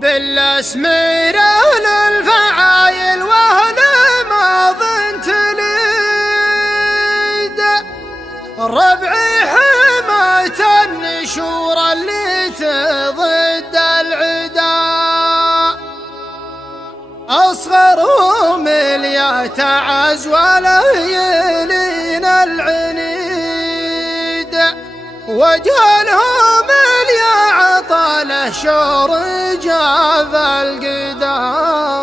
بالاسمير اهل الفعايل واهل ماض تليد ربعي حماية النشور اللي تضد العدا اصغرهم اللي تعز ولا يلين العنيد وجهلهم اللي عطاله شور جاب القداء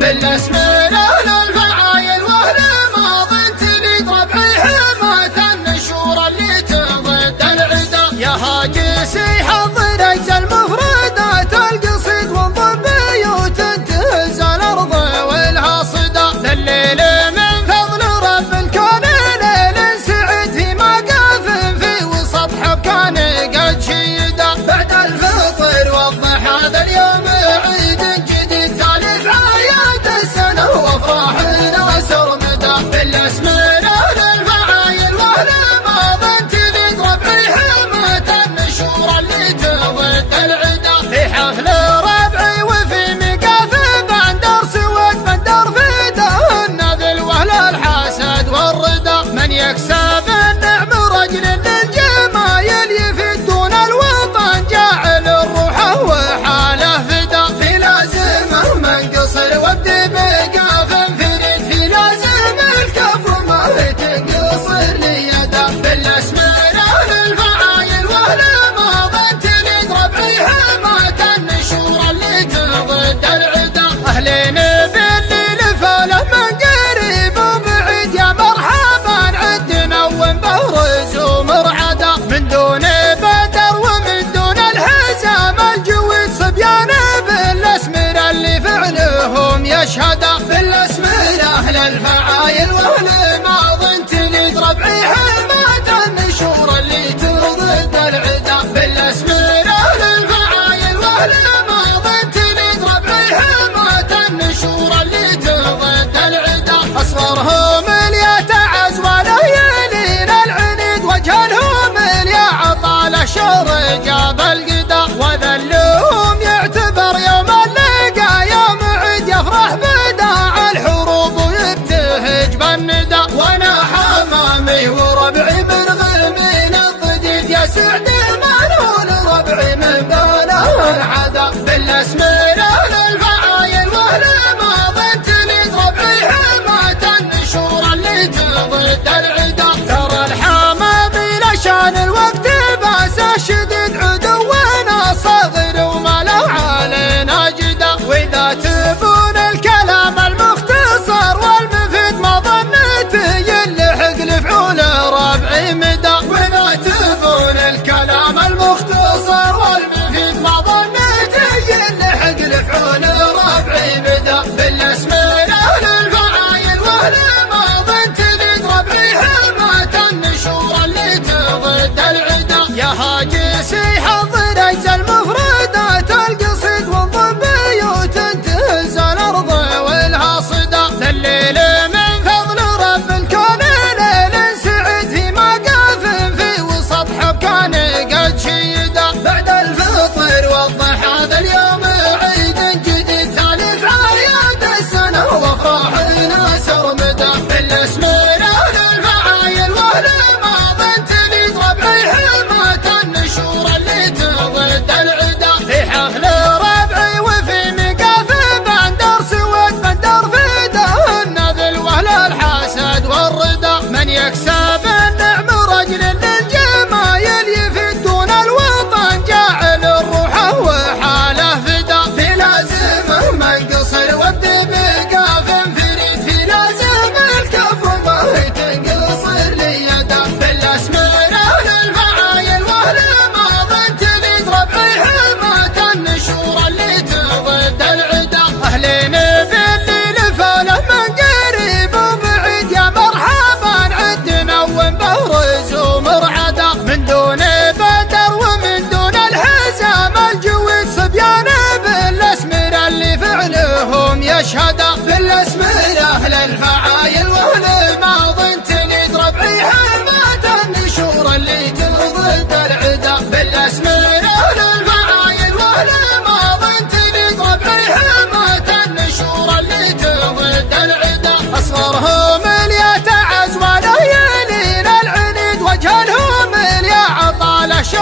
بالاسمير اهل الفعايل واهل ماض تليد ربعي حماية النشور اللي تضد العدا يا هاجسي حضر اجزى المفردات القصيد وانضم بيوت تهز الارض والها صدى لليل من فضل رب الكون ليل سعد في مقاف في وسط حبكان قد شيدا بعد الفطر وضح هذا اليوم عيد جديد ثالث اعياد السنه وافراحنا سرمدا بالاسمير اهل الفعايل واهل ماض تليد ربعي حماية النشور اللي تضد العدا في حفل ربعي وفي مقاف بندر سوق بندر فدا النذل واهل الحسد والرضا من يكسب النعم رجل للجمايل يفيد دون الوطن جاعل الروح وحاله فدا في لازمه منقصر وابدي مقاف فريد في لازم الكف ما تنقصر ليدا بالاسمير اهل الفعايل واهل ماض تليد ربعي حماية النشور اللي تضد العدا اهلين بالليل فله من قريب وبعيد يا مرحبا عدنا ومبرز ومرعدا من دون بدر ومن دون الحزام الجويد صبيان بالاسمير اللي فعلهم يشهدا بالاسمير اهل الفعايل واهل ماض تليد ربعي حماية النشور اللي تضد العدا بالاسمير اهل الفعايل واهل ماض تليد ربعي حماية النشور اللي تضد العدا اصغرهم اللي تعز ولا يلين العنيد وجهلهم اللي عطاله شور جاب القدا وذلهم يعتبر يوم اللقا يوم عيد يفرح بداع الحروب ويبتهج بالندى وانا حمامي وربعي من غرمين الضديد يا سعد المنون ربعي من باله العدا بالاسمير اهل الفعايل واهل ماض تليد ربعي حماية النشور اللي تضد العدا ترى الحمامي لشان الوقت باسه شديد عدونا صغير وما له علينا جدا واذا تبون الكلام المختصر والمفيد ما ظنيت يلحق لفعول ربعي مدى واذا تبون الكلام المختصر والمفيد ما ظنيت يلحق لفعول ربعي مدى بالاسمير اهل الفعايل واهل ماض تليد ربعي حماية النشور اللي تضد العدا يا هاجسي حضر اجزى المفردات القصيد وانضم بيوت تهز الارض والها صدى لليل من فضل رب الكون ليل سعد في مقاف في وسط حبكان قد شيدا بعد الفطر وضح هذا اليوم عيد جديد ثالث اعياد السنه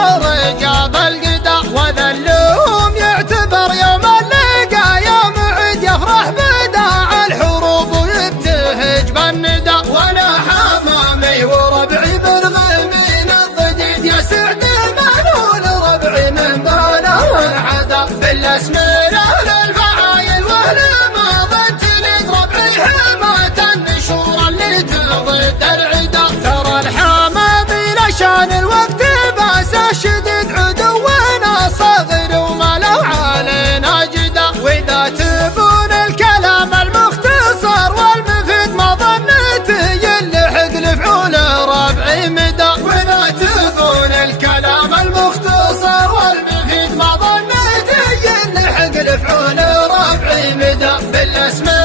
النار جاب القدا، وذلهم يعتبر يوم اللقا يوم عيد يفرح بداع الحروب ويبتهج بالندى. وانا حمامي وربعي بالغمين الضديد يا سعد منول ربعي من بنا والعدا، بالاسمرة للفعايل والماضي تلد ربعي حماة النشور اللي تضد العدا. ترى الحمامي لشان الوقت باس شديد عدونا صغر وما له علينا جدا، واذا تبون الكلام المختصر والمفيد ما ظنيت يلحق لفعول ربعي مدى. واذا تبون الكلام المختصر والمفيد ما ظنيت يلحق لفعول ربعي مدى، بالاسماء